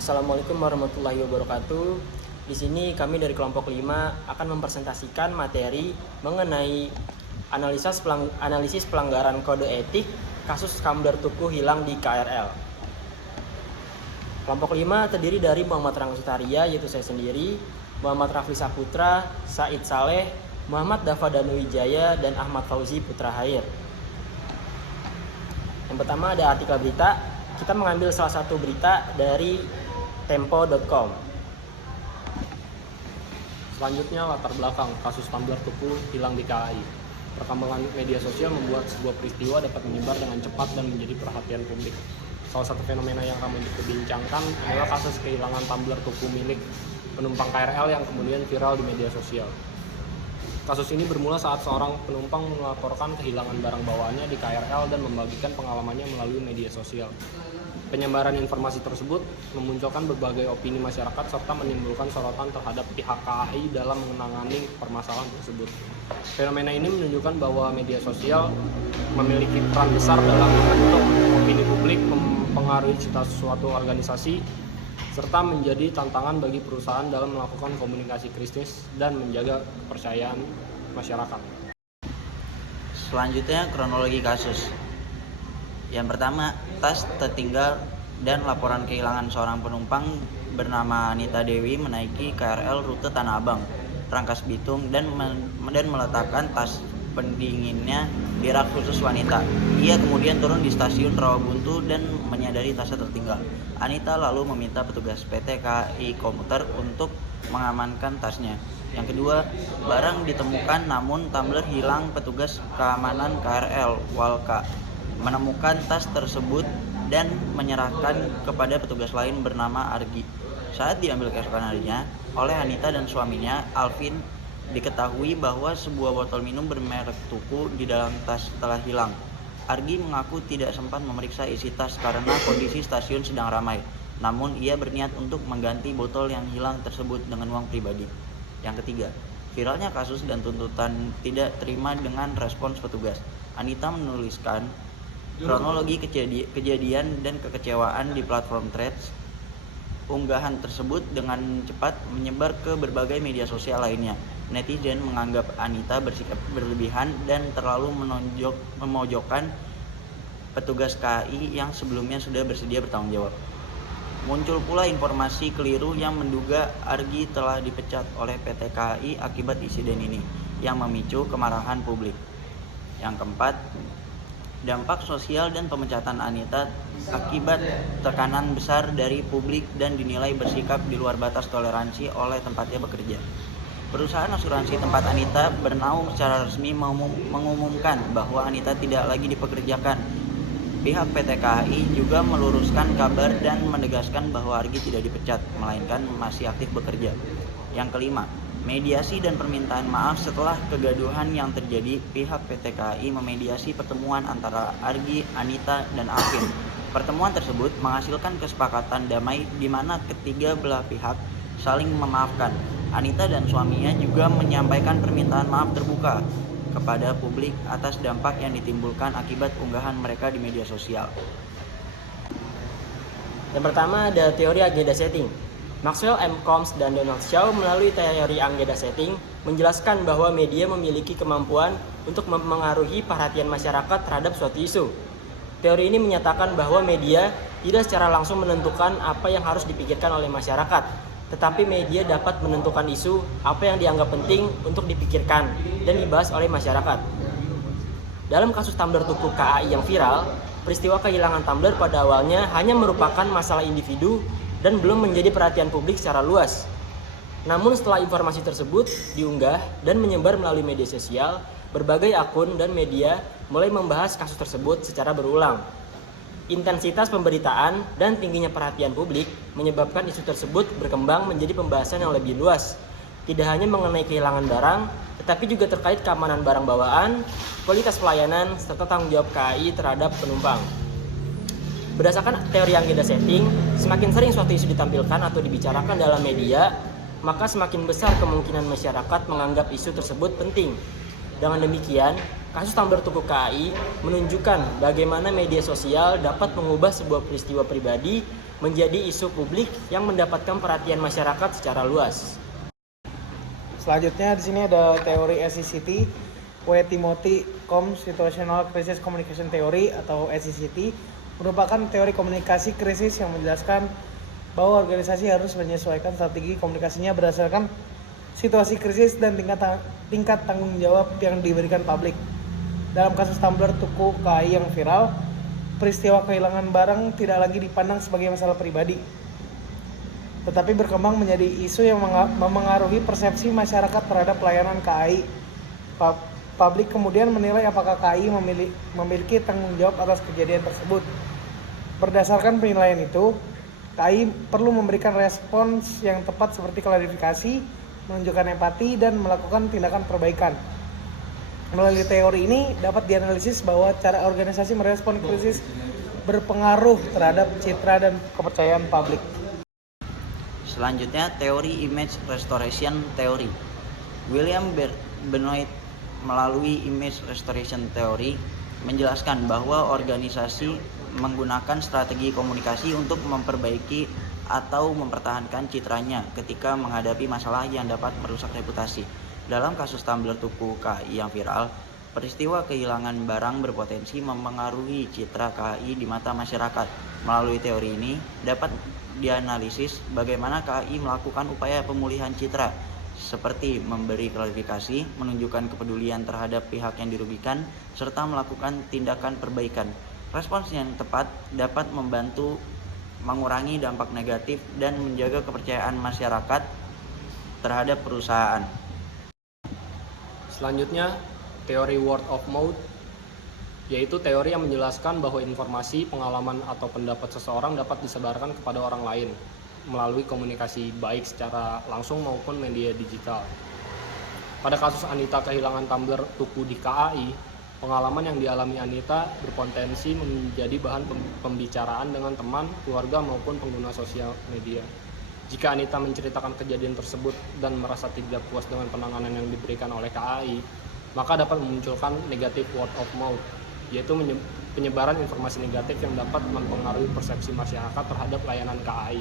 Assalamualaikum warahmatullahi wabarakatuh. Di sini kami dari kelompok 5 akan mempresentasikan materi mengenai analisis pelanggaran kode etik kasus Tumbler Tuku hilang di KRL. Kelompok 5 terdiri dari Muhammad Rangga Sutaria, yaitu saya sendiri, Muhammad Rafli Saputra, Said Saleh, Muhammad Dafa Danuwijaya, dan Ahmad Fauzi Putra Hair. Yang pertama ada artikel berita. Kita mengambil salah satu berita dari tempo.com. Selanjutnya, latar belakang kasus Tumbler Tuku hilang di KAI. Perkembangan media sosial membuat sebuah peristiwa dapat menyebar dengan cepat dan menjadi perhatian publik. Salah satu fenomena yang ramai diperbincangkan adalah kasus kehilangan Tumbler Tuku milik penumpang KRL yang kemudian viral di media sosial. Kasus ini bermula saat seorang penumpang melaporkan kehilangan barang bawaannya di KRL dan membagikan pengalamannya melalui media sosial. Penyebaran informasi tersebut memunculkan berbagai opini masyarakat serta menimbulkan sorotan terhadap pihak KAI dalam menangani permasalahan tersebut. Fenomena ini menunjukkan bahwa media sosial memiliki peran besar dalam membentuk opini publik, mempengaruhi cita suatu organisasi, serta menjadi tantangan bagi perusahaan dalam melakukan komunikasi kritis dan menjaga kepercayaan masyarakat. Selanjutnya, kronologi kasus. Yang pertama, tas tertinggal dan laporan kehilangan seorang penumpang bernama Anita Dewi menaiki KRL rute Tanah Abang, Rangkas Bitung dan meletakkan tas pendinginnya di rak khusus wanita. Ia kemudian turun di stasiun Rawabuntu dan menyadari tasnya tertinggal. Anita lalu meminta petugas PT KAI Komuter untuk mengamankan tasnya. Yang kedua, barang ditemukan namun tumbler hilang. Petugas keamanan KRL Walka menemukan tas tersebut dan menyerahkan kepada petugas lain bernama Argi. Saat diambil keesokan harinya oleh Anita dan suaminya Alvin, diketahui bahwa sebuah botol minum bermerek Tuku di dalam tas telah hilang. Argi mengaku tidak sempat memeriksa isi tas karena kondisi stasiun sedang ramai. Namun ia berniat untuk mengganti botol yang hilang tersebut dengan uang pribadi. Yang ketiga, viralnya kasus dan tuntutan tidak terima dengan respons petugas. Anita menuliskan kronologi kejadian dan kekecewaan di platform Threads. Unggahan tersebut dengan cepat menyebar ke berbagai media sosial lainnya. Netizen menganggap Anita bersikap berlebihan dan terlalu memojokkan petugas KAI yang sebelumnya sudah bersedia bertanggung jawab. Muncul pula informasi keliru yang menduga Argi telah dipecat oleh PT KAI akibat insiden ini, yang memicu kemarahan publik. Yang keempat, dampak sosial dan pemecatan Anita akibat tekanan besar dari publik dan dinilai bersikap di luar batas toleransi oleh tempatnya bekerja. Perusahaan asuransi tempat Anita bernaung secara resmi mengumumkan bahwa Anita tidak lagi dipekerjakan. Pihak PT KAI juga meluruskan kabar dan menegaskan bahwa Argi tidak dipecat, melainkan masih aktif bekerja. Yang kelima, mediasi dan permintaan maaf. Setelah kegaduhan yang terjadi, pihak PT KAI memediasi pertemuan antara Argi, Anita, dan Alvin. Pertemuan tersebut menghasilkan kesepakatan damai di mana ketiga belah pihak saling memaafkan. Anita dan suaminya juga menyampaikan permintaan maaf terbuka kepada publik atas dampak yang ditimbulkan akibat unggahan mereka di media sosial. Yang pertama ada teori agenda setting. Maxwell M. Combs dan Donald Shaw melalui teori agenda setting menjelaskan bahwa media memiliki kemampuan untuk mempengaruhi perhatian masyarakat terhadap suatu isu. Teori ini menyatakan bahwa media tidak secara langsung menentukan apa yang harus dipikirkan oleh masyarakat, tetapi media dapat menentukan isu apa yang dianggap penting untuk dipikirkan dan dibahas oleh masyarakat. Dalam kasus Tumbler Tuku KAI yang viral, peristiwa kehilangan tumbler pada awalnya hanya merupakan masalah individu dan belum menjadi perhatian publik secara luas. Namun setelah informasi tersebut diunggah dan menyebar melalui media sosial, berbagai akun dan media mulai membahas kasus tersebut secara berulang. Intensitas pemberitaan dan tingginya perhatian publik menyebabkan isu tersebut berkembang menjadi pembahasan yang lebih luas. Tidak hanya mengenai kehilangan barang, tetapi juga terkait keamanan barang bawaan, kualitas pelayanan, serta tanggung jawab KAI terhadap penumpang. Berdasarkan teori agenda setting, semakin sering suatu isu ditampilkan atau dibicarakan dalam media, maka semakin besar kemungkinan masyarakat menganggap isu tersebut penting. Dengan demikian, Kasus Tumbler Tuku KAI menunjukkan bagaimana media sosial dapat mengubah sebuah peristiwa pribadi menjadi isu publik yang mendapatkan perhatian masyarakat secara luas. Selanjutnya di sini ada teori SCCT, W. Timothy Com Situational Crisis Communication Theory atau SCCT, merupakan teori komunikasi krisis yang menjelaskan bahwa organisasi harus menyesuaikan strategi komunikasinya berdasarkan situasi krisis dan tingkat tanggung jawab yang diberikan publik. Dalam kasus Tumbler Tuku KAI yang viral, peristiwa kehilangan barang tidak lagi dipandang sebagai masalah pribadi, tetapi berkembang menjadi isu yang memengaruhi persepsi masyarakat terhadap pelayanan KAI. Publik kemudian menilai apakah KAI memiliki tanggung jawab atas kejadian tersebut. Berdasarkan penilaian itu, KAI perlu memberikan respons yang tepat seperti klarifikasi, menunjukkan empati, dan melakukan tindakan perbaikan. Melalui teori ini dapat dianalisis bahwa cara organisasi merespon krisis berpengaruh terhadap citra dan kepercayaan publik. Selanjutnya, teori Image Restoration Theory. William Benoit melalui Image Restoration Theory menjelaskan bahwa organisasi menggunakan strategi komunikasi untuk memperbaiki atau mempertahankan citranya ketika menghadapi masalah yang dapat merusak reputasi. Dalam kasus Tumbler Tuku KAI yang viral, peristiwa kehilangan barang berpotensi mempengaruhi citra KAI di mata masyarakat. Melalui teori ini dapat dianalisis bagaimana KAI melakukan upaya pemulihan citra, seperti memberi klarifikasi, menunjukkan kepedulian terhadap pihak yang dirugikan, serta melakukan tindakan perbaikan. Respons yang tepat dapat membantu mengurangi dampak negatif dan menjaga kepercayaan masyarakat terhadap perusahaan. Selanjutnya, teori word of mouth, yaitu teori yang menjelaskan bahwa informasi, pengalaman, atau pendapat seseorang dapat disebarkan kepada orang lain melalui komunikasi baik secara langsung maupun media digital. Pada kasus Anita kehilangan tumbler tuku di KAI, pengalaman yang dialami Anita berpotensi menjadi bahan pembicaraan dengan teman, keluarga, maupun pengguna sosial media. Jika Anita menceritakan kejadian tersebut dan merasa tidak puas dengan penanganan yang diberikan oleh KAI, maka dapat memunculkan negatif word of mouth, yaitu penyebaran informasi negatif yang dapat mempengaruhi persepsi masyarakat terhadap layanan KAI.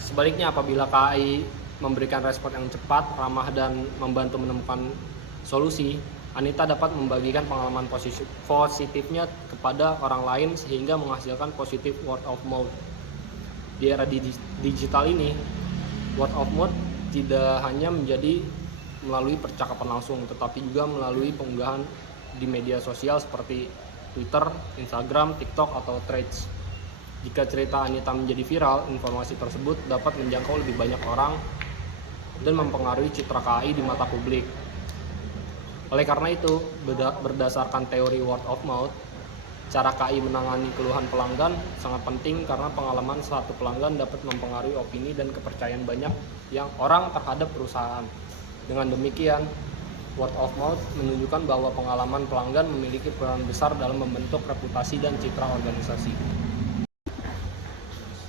Sebaliknya, apabila KAI memberikan respon yang cepat, ramah, dan membantu menemukan solusi, Anita dapat membagikan pengalaman positifnya kepada orang lain sehingga menghasilkan positif word of mouth. Di era digital ini, word of mouth tidak hanya menjadi melalui percakapan langsung, tetapi juga melalui pengunggahan di media sosial seperti Twitter, Instagram, TikTok, atau Threads. Jika cerita Anita menjadi viral, informasi tersebut dapat menjangkau lebih banyak orang dan mempengaruhi citra KAI di mata publik. Oleh karena itu, berdasarkan teori word of mouth, cara KAI menangani keluhan pelanggan sangat penting karena pengalaman satu pelanggan dapat mempengaruhi opini dan kepercayaan banyak yang orang terhadap perusahaan. Dengan demikian, word of mouth menunjukkan bahwa pengalaman pelanggan memiliki peran besar dalam membentuk reputasi dan citra organisasi.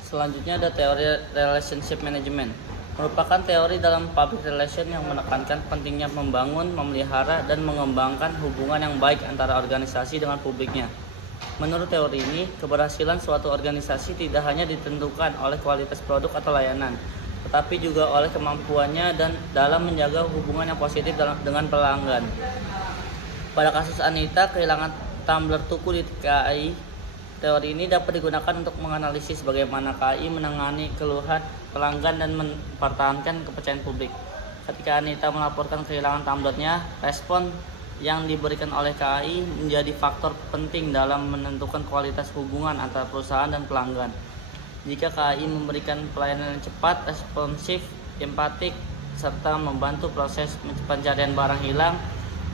Selanjutnya ada teori relationship management, merupakan teori dalam public relation yang menekankan pentingnya membangun, memelihara, dan mengembangkan hubungan yang baik antara organisasi dengan publiknya. Menurut teori ini, keberhasilan suatu organisasi tidak hanya ditentukan oleh kualitas produk atau layanan, tetapi juga oleh kemampuannya dan dalam menjaga hubungan yang positif dengan pelanggan. Pada kasus Anita kehilangan tumbler tuku di KAI, teori ini dapat digunakan untuk menganalisis bagaimana KAI menangani keluhan pelanggan dan mempertahankan kepercayaan publik. Ketika Anita melaporkan kehilangan tumblernya, respon yang diberikan oleh KAI menjadi faktor penting dalam menentukan kualitas hubungan antara perusahaan dan pelanggan. Jika KAI memberikan pelayanan yang cepat, responsif, empatik, serta membantu proses pencarian barang hilang,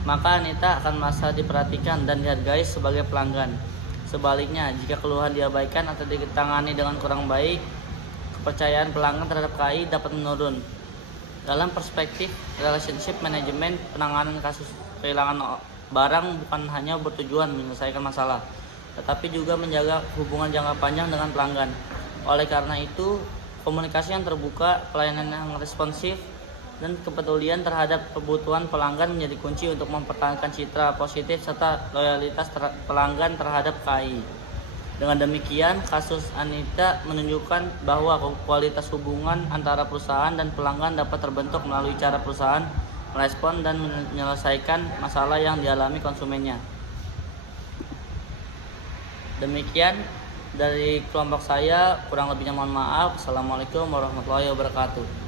maka Anita akan merasa diperhatikan dan dihargai sebagai pelanggan. Sebaliknya, jika keluhan diabaikan atau ditangani dengan kurang baik, kepercayaan pelanggan terhadap KAI dapat menurun. Dalam perspektif relationship management, penanganan kasus kehilangan barang bukan hanya bertujuan menyelesaikan masalah, tetapi juga menjaga hubungan jangka panjang dengan pelanggan. Oleh karena itu, komunikasi yang terbuka, pelayanan yang responsif, dan kepedulian terhadap kebutuhan pelanggan menjadi kunci untuk mempertahankan citra positif serta loyalitas pelanggan terhadap KAI. Dengan demikian, kasus Anita menunjukkan bahwa kualitas hubungan antara perusahaan dan pelanggan dapat terbentuk melalui cara perusahaan merespon dan menyelesaikan masalah yang dialami konsumennya. Demikian dari kelompok saya, kurang lebihnya mohon maaf. Assalamualaikum warahmatullahi wabarakatuh.